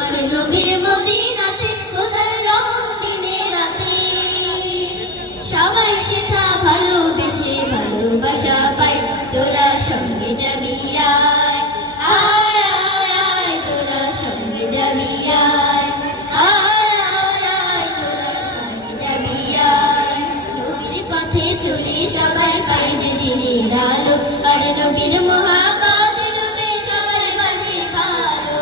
আর নবীর মদিনাতে খোদার রহম দিনে রাতে সবাই সেথা ভালোবেসে ভালোবাসা পায় তোরা সঙ্গে যাবি আয় আয় আয় আয় তোরা সঙ্গে যাবি আয় আয় আয় আয় তোরা সঙ্গে যাবি আয় নবীর পথে চলে সবাই পায় যে দিনের আলো আর নবীর মহাবাদ ডুবে সবাই বাসে ভালো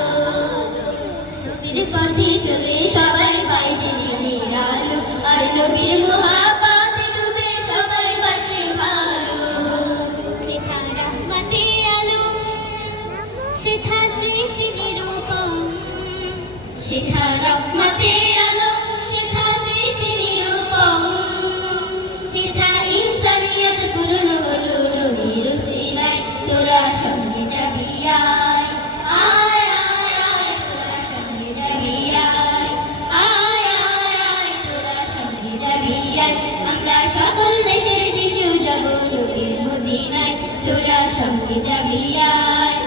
নবীর পথে চলে সবাই পায় যে দিনের আলো আর নবীর মহাবাদ ডুবে সবাই বাসে ভালো সেথা রহমতে আলম সেথা সৃষ্টি নিরূপম সেথা রহমতে আলম সেথা সৃষ্টি নিরূপম সেথা ইনসানিয়ত পূর্ণ হলো নবীর উসিলায় তোরা সঙ্গে যাবি আয় আয় আয় আয় তোরা সঙ্গে যাবি আয় আয় আয় আয় তোরা সঙ্গে যাবি আয় আমরা সকল দেশের শিশু যাব নবীর মদিনায় তোরা সঙ্গে যাবি আয়